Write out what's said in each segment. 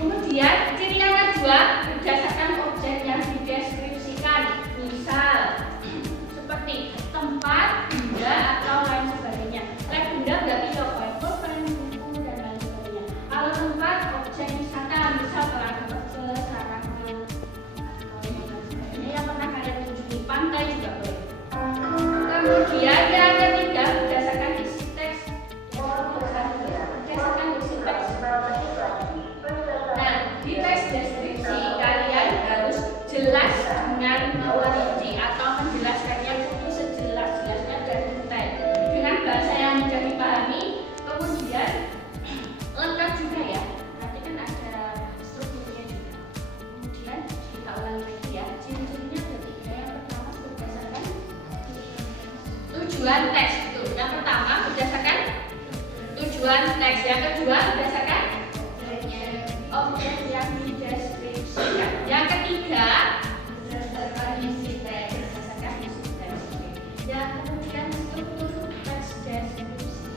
Kemudian ciri yang kedua berdasarkan objek yang dideskripsikan, misal seperti tempat, benda atau lain sebagainya. Benda berarti pulpen, buku dan lain sebagainya. Kalau tempat, objek wisata, misal telaga kecil, sarang ini yang pernah kalian kunjungi, pantai juga boleh. Kemudian yang ketiga berdasarkan isi teks, berdasarkan isi teks. Di teks deskripsi kalian harus jelas dengan merinci atau menjelaskannya itu sejelas-jelasnya dan detail dengan bahasa yang mudah dipahami. Kemudian lengkap juga ya, nanti kan ada strukturnya juga. Kemudian kita ulangi lagi ya, ciri-cirinya ada tiga. Yang pertama berdasarkan tujuan teks itu. Yang pertama berdasarkan tujuan teks, yang kedua berdasarkan objek yang dideskripsikan. Yang ketiga berdasarkan isi teks, yang kemudian struktur teks deskripsi.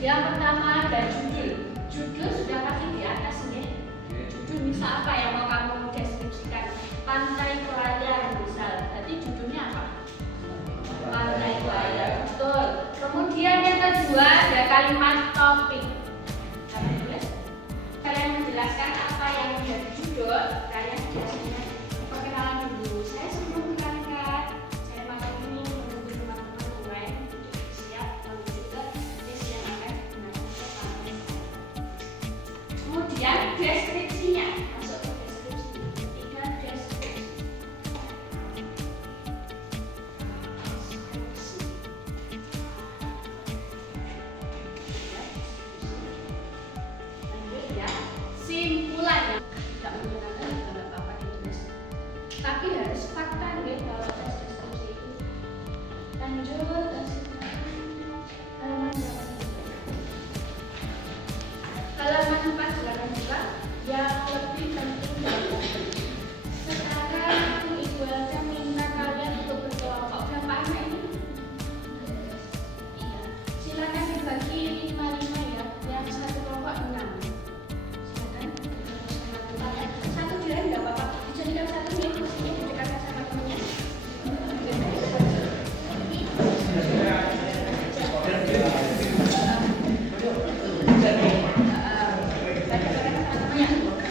Yang pertama ada judul. Judul sudah pasti di atas nih. Judul misal apa yang mau kamu deskripsikan? Pantai Pelayar misal. Berarti judulnya apa? Pantai Pelayar. Betul. Kemudian yang kedua ada kalimat topik. Kalian menjelaskan apa yang menjadi judul. Kalian biasanya perkenalan dulu. Saya sebelum berangkat, saya makan ini menunggu teman-teman mulai siap menuju ke tes yang akan dilakukan. Kemudian deskripsinya, masuk ke deskripsi. Ketiga deskripsi. Lanjut ya, simpulannya. Tidak menggunakan juga apa-apa ditulis. Tapi harus fakta nih kalau tes deskripsi itu. Lanjut halaman 482 yang lebih penting dari sekarang Ibu Elsa minta kalian untuk berkelompok. Berapa anak ini? Iya. Silakan dibagi 5-5 ya. Yang satu kelompok 6. Silakan. Satu diraih nggak apa-apa. Dijadikan satu nih. Kursinya didekatkan sama temennya.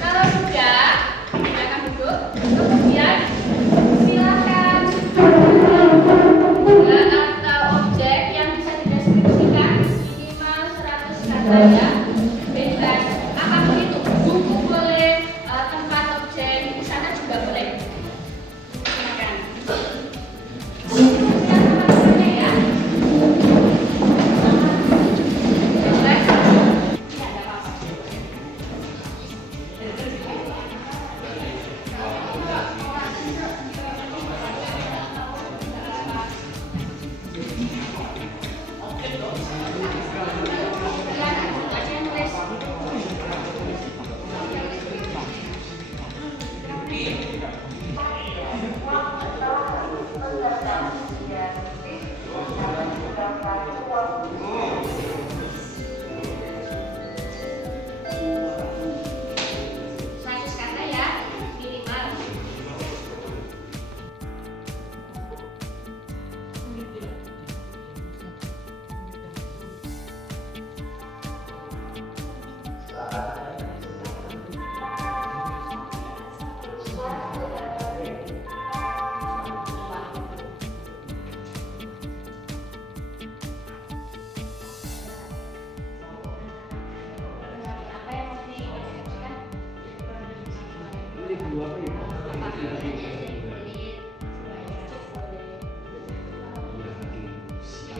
Kalau sudah, silakan duduk. Kemudian silakan benda atau objek yang bisa dideskripsikan minimal 100 kata ya. Bebas. Apa begitu? Buku boleh, tempat objek di sana juga boleh. Silakan. Silakan teman-teman ya. Bebas. Tidak ada apa-apa.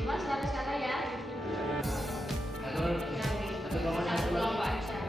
Mas, 100 kata ya. Satu kelompok aja.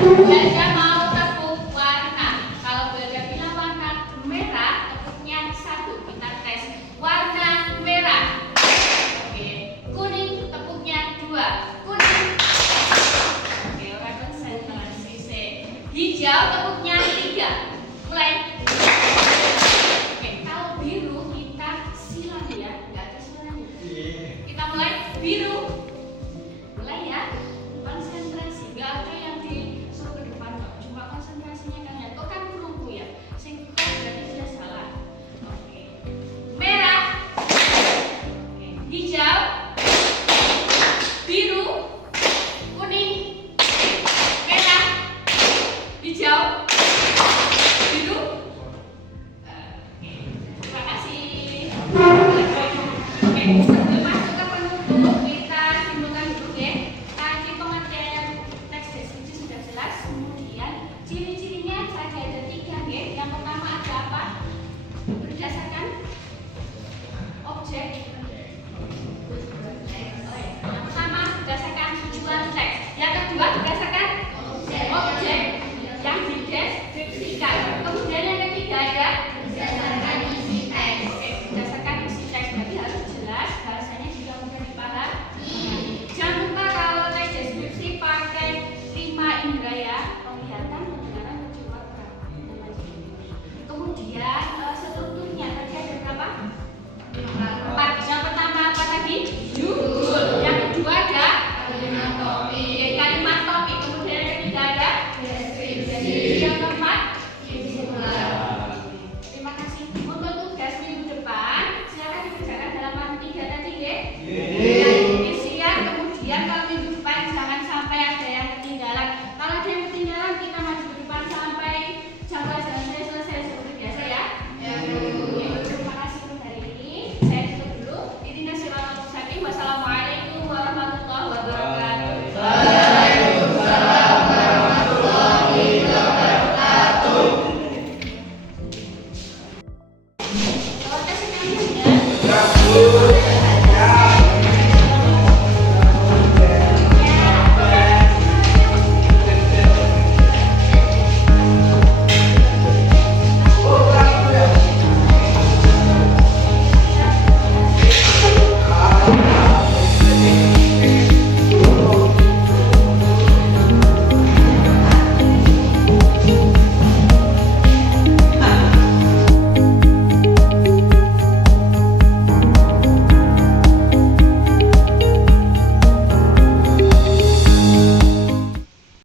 Belajar mau tepuk Berdasarkan